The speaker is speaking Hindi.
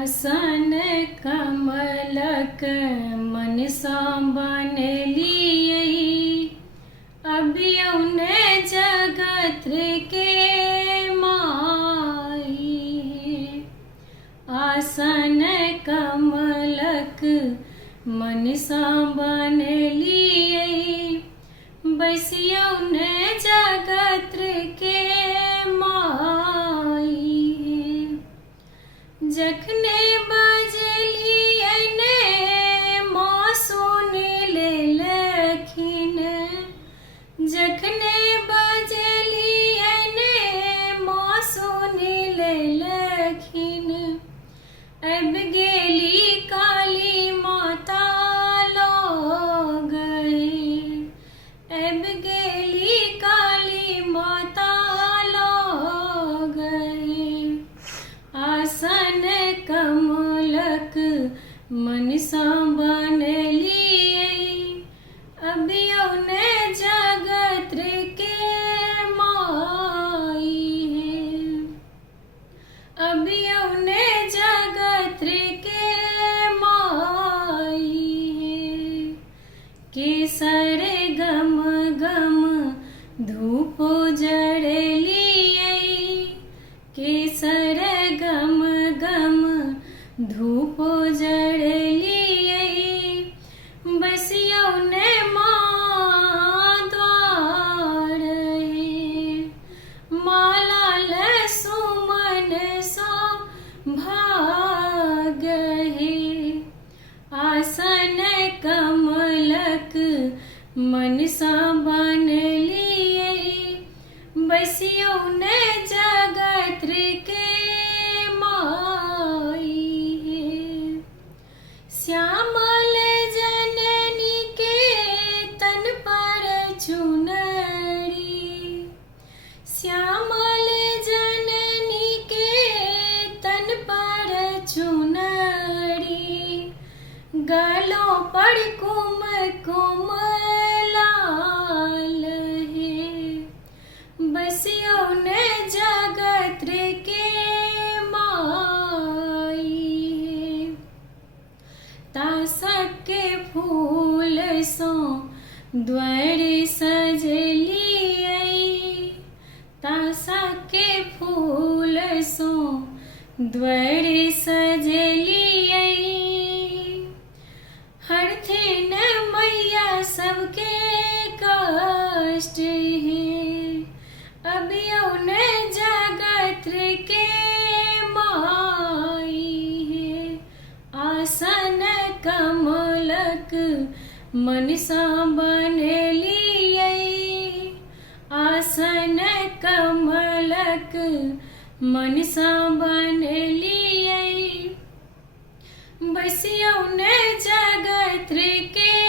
आसन कमलक मनसा बनलियै, अभियौन जगत के माई। आसन कमलक मनसा बनलियै, बैसियौन जगत के माई। जखने बजलियन माँ सुन लेलखिन, जखने बजलियन माँ सुन लेलखिन, अब गेली काली माता लो गए, अब गेली काली माता लो गए। आसन कमलक मनसा बनलियै, अभियौन जगत के माई। अभियौन जगत के माई। केसर गम गम धूप जड़लियै, केसर गम गम धूप जड़लियै, बसियौन माँ द्वार हे। माला सुमन सो भाग्य हे, आसन कमलक मनसा बनलियै, बसियौन जगत के माई। श्यामल जननी के तन पर चुनरी, श्यामल जननी के तन पर चुनरी, गालों पर कुमकुम लाल है, बसियौन जगत के माई। तासक के फूल सो द्वार सजलियै, तासक के फूल सो द्वार सजलियै, हरथिन मैया सबके कष्ट है, अभियौन जगत के माई है। आसन कमलक मनसा बनलियै, आसन कमलक मनसा बनलियै, बसियौन जगत के